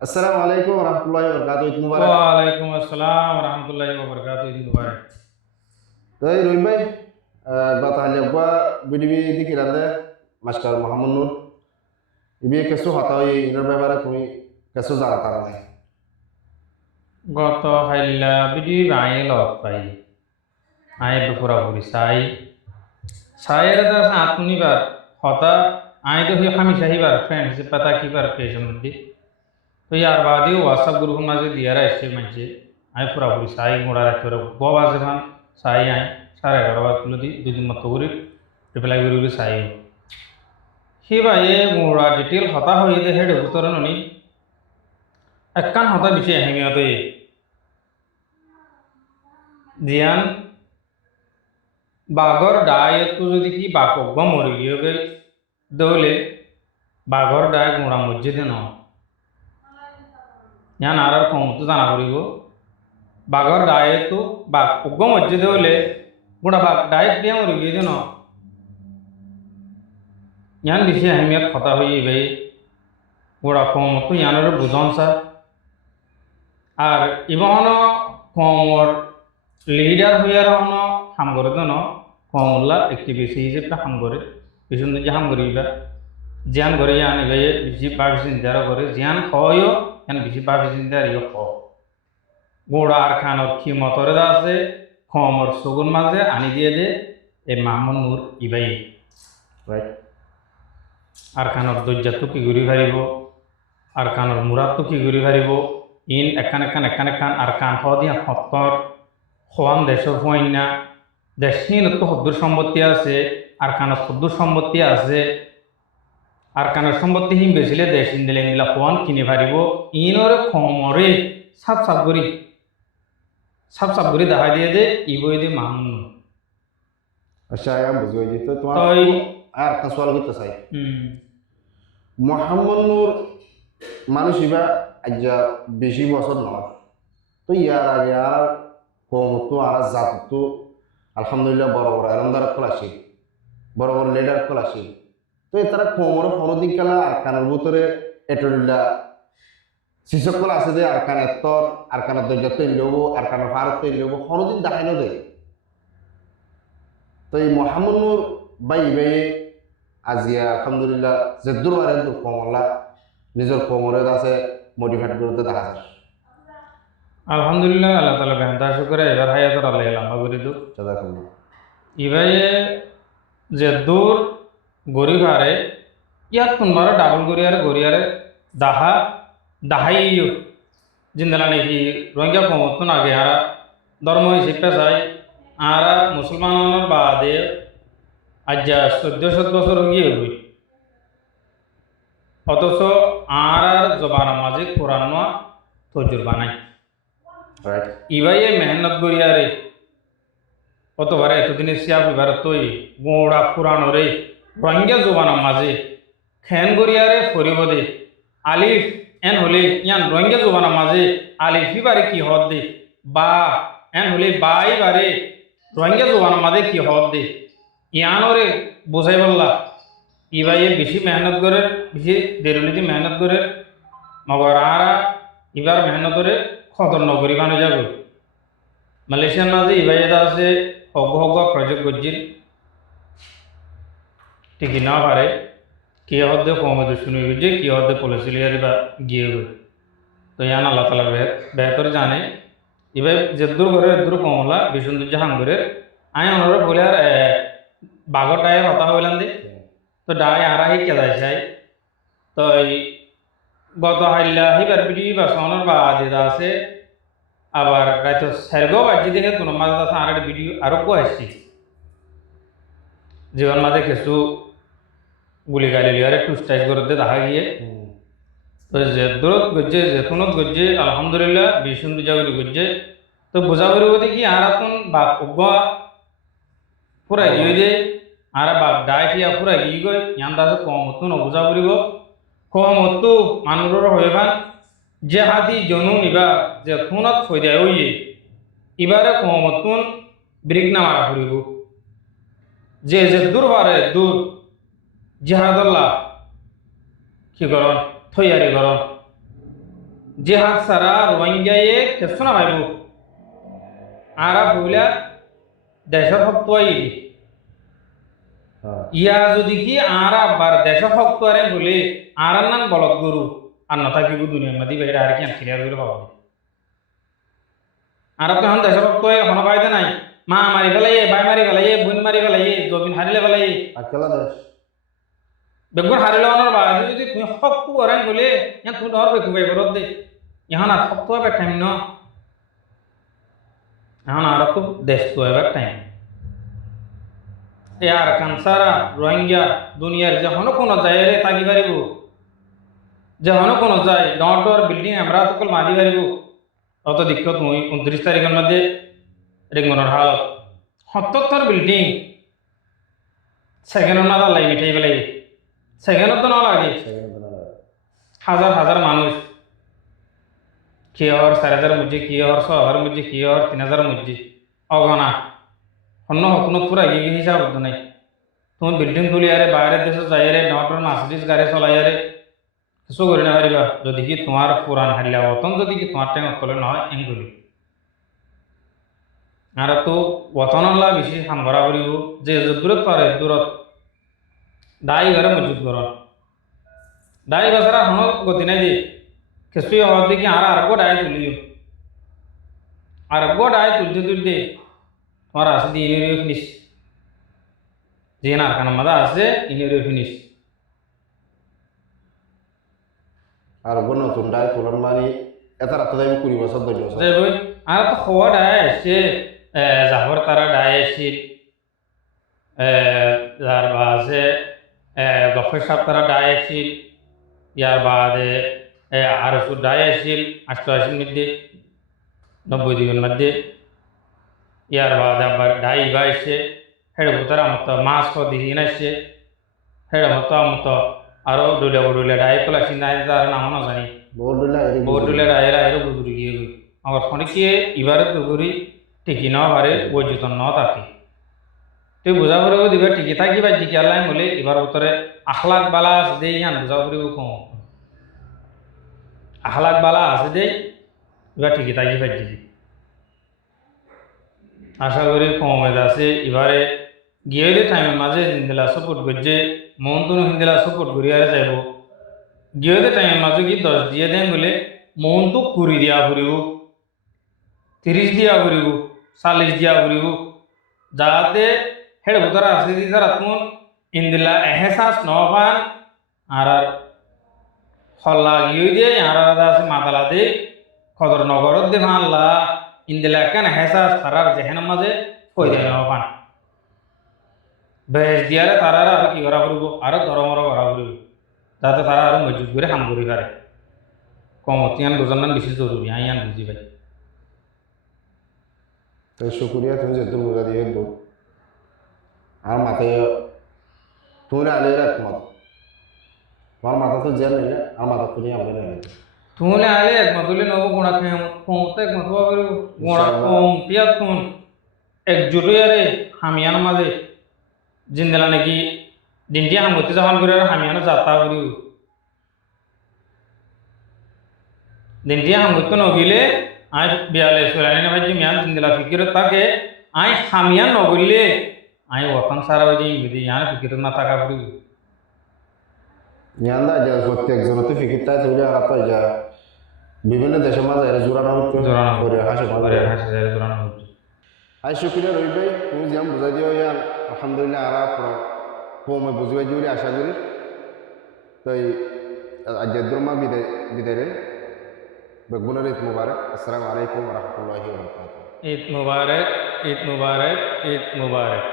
আসসালামু আলাইকুম রহমতুল্লাহি বরকাতুহু। ঈদ মুবারক। ওয়ালাইকুম আসসালাম রহমতুল্লাহি ওবরকাতুহু। ঈদ মুবারক। তো এই রহিম ভাই, গত হাজার বিডিবি দিকে রান্দে মাস্টার মোহাম্মদ নূর ইবি কেসু হতা হই ইনার ব্যাপারে তুমি কেসু জানা তারা নাই। গত হাইলা বিডি আয়ে লগ পাই আয়ে বেপুরা পুরি সাই সাইয়ের দা আত্মনিবার হতা আয়ে তো হি হামেশা হিবার ফ্রেন্ড হিসেবে পাতা কিবার পেশন মধ্যে তো ইয়ার বাদেও হোয়াটসঅ্যাপ গ্রুপ মাঝে দিয়ারা এসে মানছে আয়ে পুরা পুরি সাই মোড়া রাখতে ববা যেখান সাই আয় 11:30 তুলে দি দুদিন মতো করে রিপ্লাই করে সাই সিবাই মোড়া ডিটেল হতা হয়ে দে হেড উত্তর ননি একখান হতা বেশি আহেমিয়তে জিয়ান বাঘর ডায়তু যদি কি বাকগ্য মরি গিয়ে দৌলে বাঘর ডায় মোড়া মসজিদে ন ഞാൻ ആരാ കൊമ്പത്ത് താനാ করিব বাঘর ডায়তু বাকগ্য মসজিদে হলে গোটা বাঘ ডায়েট দিয়ে মরি গিয়ে ন ഞാൻ বেশি আহমিয়ত কথা হয়ে ভাই গোটা কমতো ইয়ানোর বুঝন স্যার আর ইবহন কমর লিডার হইয়ার হন হাম করে দেন কমল্লা একটি বেশি হিসেবে হাম করে পিছন দিকে হাম করিবা জিয়ান করে ইয়ান এবার বেশি ভাবি চিন্তার করে জিয়ান খয়ও ইয়ান বেশি ভাবি চিন্তার ইয়ে খ গোড়া আর খানোর ক্ষমতরে আছে কমর সগুন মাঝে আনি দিয়ে দে এই মাহমুদ নূর ইবাই রাইট। আর খানোর দৈর্যাত কি ঘুরি ফারিব আর কানৰ মূৰাটো কি কৰি পাৰিব ইন একান আর কান দিয়া সত্তৰ সোৱান দেশৰ সৈন্য দেশহীনতো সদ্দুৰ সম্পত্তি আছে আর কানত সদ্দুৰ সম্পত্তি আছে আর কানৰ সম্পত্তি হিম বেচিলে দেশ দিলে মিলা সোৱান কিনি পাৰিব ইনৰে খমৰে চাপ চাপ কৰি দেখা দিয়ে যে ইবই দি মাহমুদ আচ্ছা আমি বুঝে গেছি। তো তোমার তই আর একটা সওয়াল করতে চাই। মোহাম্মদ নূর মানুষ ইবা আজ বেশি বছর নয়, তো ইয়ার আগে আর কমতো আর জাততো আলহামদুলিল্লাহ বড় বড় আরামদার কল আসি, বড় বড় লিডার কল আসি। তো তারা কোমর ফরদিন কালা আর কানের ভিতরে এটরিল্লা শিশকল আছে যে আর কানের তর আর কানের দরজা তৈরি হবো আর কানের ভারত তৈরি হবো ফরদিন দেখাইনো দেয়। তো এই মোহাম্মদ নূর বাই বাই আজিয়া আলহামদুলিল্লাহ যে দুর্বারে কমলা নিজের কোমরে আছে মোটিভেট করতে দেখা যায়। আলহামদুলিল্লাহ আল্লাহ তালা বেহতা শুক্রে এবার হায়াতর আল্লাহ লম্বা করে দু জাযাকাল্লাহ। ইবাইয়ে যে দূর গরিবারে ইয়াত তোমার ডাবল গরিয়ারে দাহা দাহাইও জিন্দালা নাকি রোহিঙ্গা কমতন আগে আরা ধর্ম শিক্ষা চাই আরা মুসলমানের বাদে আজ 1400 বছর গিয়ে হই অথচ আর জবান মাঝে কোরআন তজুরবা নাই রাইট। ইবাইয়ে মেহনত গরিয়ারে অতবারে এতদিনে সিয়া বিবার তৈ গোড়া পুরাণরে রোহিঙ্গা জবানের মাঝে খেন গরিয়ারে ফরিবদে আলিফ এন হলে ইয়ান রোহিঙ্গা জবানের মাঝে আলিফি বারে কি হদ দে বা এন হলে বাই বারে রোহিঙ্গা জবানের মাঝে কি হদ দে ইয়ানরে বোঝাই বললা ইবাইয়ে বেশি মেহনত করে বেশি দেরুলিতে মেহনত করে মগর আরা ইবার মেহনত করে খতর নগরী বানো যাবে মালয়েশিয়ার মাঝে ইবাইয়েদা আছে হগ প্রজেক্ট গজ্জির টিকি না পারে কি হদ্দে কমে শুনে গেছে কি হদ্দে পলিসিলিয়ারি বা গিয়ে গই তো ইয়ান আল্লাহ তালা বেহতর জানে এবার যে দূর করে দূর কমলা বিষ্ণু জাহান করে আই অনরে বলে আর বাঘর ডায়ের হতা হইলাম দে তো ডায় আরাহি কেদাই চাই তো এই গত হাইলা হিবার বিডি বাসনের বা যেটা আছে আবার রাইতো সার্গও বাজি দেখে কোনো মাঝে আছে আর একটা ভিডিও আরো আসছি জীবন মাঝে কিছু গুলি গালি লিয়ার একটু স্টাইল করে দেখা গিয়ে তো যে দূরত গজ্জে যেতুনত গজ্জে আলহামদুলিল্লাহ বিষ্ণু জাগরি গজ্জে তো বোঝা করিব কি আর এখন বাঘ উগ্গা পুরা ইয়ে দে আর বাঘ ডাই দিয়া পুরা ই গই ইয়ান দাসে কমতো নবুঝা করিব কমতো মানুষের হইবান যে হাতি জনু নিবা যে খুনত হয়ে যায় ওই এবারে কমতুন ব্রিক না মারা ফুরিব যে যে দূর বারে দূর জিহাদুল্লাহ কি করন থইয়ারি করন জিহাদ সারা রোহিঙ্গায়ে কেসো না ভাইব আরা বইলা দেশের শক্ত হ্যাঁ ইয়া যদি কি আরা বার দেশের শক্ত আরে বলে আর নাম বলদ গরু আর না থাকিব দুনিয়ার মধ্যে বেড়ে আর কি ক্লিয়ার করে পাবো আর তো এখন দেশের শক্ত হয়ে কোনো ফায়দা নাই মা মারি ফেলাই বাই মারি ফেলাই বোন মারি ফেলাই জমিন হারিলে ফেলাই আজকাল দেশ বেগুন হারিলে অনার বাদে যদি তুমি শক্ত করাই বলে তুমি ডর বেকু বাই বরদ দে এখন আর শক্ত হবে টাইম ন এখন আর তো দেশ তো এবার টাইম ইয়ার কানসারা রোহিঙ্গা দুনিয়ার যখন কোনো যায় রে তাকি পারিব যখন কোনো যায় ডর বিল্ডিং আমরা তো কল মাদি পারিব অত দিক্কত মই 29 তারিখের মধ্যে রেঙ্গনের হালত 77 বিল্ডিং সেকেন্ড না লাই মিঠাই বেলাই সেকেন্ড তো না লাগে হাজার হাজার মানুষ কি হওয়ার 4000 মধ্যে কি হওয়ার 6000 মধ্যে কি হওয়ার 3000 মধ্যে অগনা অন্য কোনো পুরা গিয়ে হিসাব হতো নাই তুমি বিল্ডিং তুলি আরে বাইরের দেশে যাই রে নটর মার্সিডিজ গাড়ি চলাই আরে কিছু করে না পারিবা যদি কি তোমার পুরান হারিলা অতন যদি কি তোমার টাইম তলে নহয় এংগুলি আর তো অতনলা বেশি কাম করা করিব যে দূরত পারে দূরত দায়ী ঘরে মজুদ কর দায়ী বছরা হন গতি নাই দি কিছুই হওয়ার দিকে আর ডায় তুলিও আর ডায় তুলতে তোমার আছে দি ইউনিয়ন ফিনিশ যে না কারণ মাদা আছে ইউনিয়ন ফিনিশ আর নতুন ডাই তুলন মানি এটা রাত যাই 20 বছর 10 বছর যাইবই আর তো খোয়া ডায় আসছে জাহর তারা ডায় আসছিল যার বাজে গফের সাপ তারা ডায় আসছিল ইয়ার বাদে আর ডায় আসছিল 88 মধ্যে 90 দিনের মধ্যে ইয়ার বাদে আবার ডাই গাইছে হেড ভূতারা মতো মাছ দিন আসছে হেড মতো আরো ডুলে ডাই কলা চিন্তা আর নাম না জানি বহুত ডুলে ডাইরা এরও গুজরি গিয়ে গই আমার ফোনিকে এবারে গুজরি টিকি ন পারে বৈদ্যুতন ন থাকে তুই বুঝা পড়ব দিবে টিকি থাকি বা জিকে আল্লাহ বলে এবার উত্তরে আখলাক বালা আছে দে ইয়ান বুঝা পড়ব কম আখলাক বালা আছে দে এবার টিকি থাকি পাই আশা করি কমে আছে এবারে গিয়ে টাইমের মাঝে হিন্দিলা সাপোর্ট করছে মন তো হিন্দিলা সাপোর্ট করি আর যাইব গিয়ে টাইমের মাঝে কি 10 দিয়ে দেন বলে মন তো 20 দিয়া ফুরিব 30 দিয়া ফুরিব 40 দিয়া ফুরিব যাতে হেড ভূতারা আছে দি তারা তুন ইন্দিলা এহসাস নবান আর হল্লা গিয়ে দিয়ে আর আছে মাতালা দে খদর নগরত দে ভাল্লা ইন্দিলা কেন হেসাস তারার জেহেন মাঝে কই দেয় নবান বেশ দিয়ারে তারা আর কি করা করব আর দরমর করা করব যাতে তারা আর মজবুত করে কাম করি পারে কমতিয়ান বুঝান বেশি জরুরি আইয়ান বুঝি ভাই তো শুক্রিয়া তুমি যেহেতু বোঝা দিয়ে একদম আর মাথায় তুমি আলে একমত তোমার মাথা তো জেল নেই আর মাথা তুমি আমি নেই তুমি আলে একমত হলে নব গোড়া খেয়ে কমতে একমত হওয়া গোড়া কম তিয়া কোন একজুট আরে হামিয়ান মাঝে জিন্দেলা নাকি দিনটি হামতে যখন করে হামিয়ানো যাত্রা করি দিনটি হামতে নগিলে আই বিয়ালে সোলানি ভাই মিয়ান জিন্দেলা ফিকির থাকে আই হামিয়ান নগিলে আই ওতন সারা ওই যে ইয়ান ফিকির না থাকা করি ইয়ান্দা যে প্রত্যেকজন তো ফিকিরটা তুলে আর তো যা বিভিন্ন দেশের মাঝে জোরানো করে হাসে জোরানো হচ্ছে আই শুক্রিয়া রবি ভাই তুমি যেমন বুঝাই দিও ইয়ান আলহামদুলিল্লাহ আর কমে বুঝবাই বলে আশা করি তো আজ দ্রমা বিদায় বেগুনের ঈদ মুবারক আসসালামু আলাইকুম রহমতুল্লাহি ওয়া বারাকাতুহু ঈদ মুবারক ঈদ মুবারক ঈদ মুবারক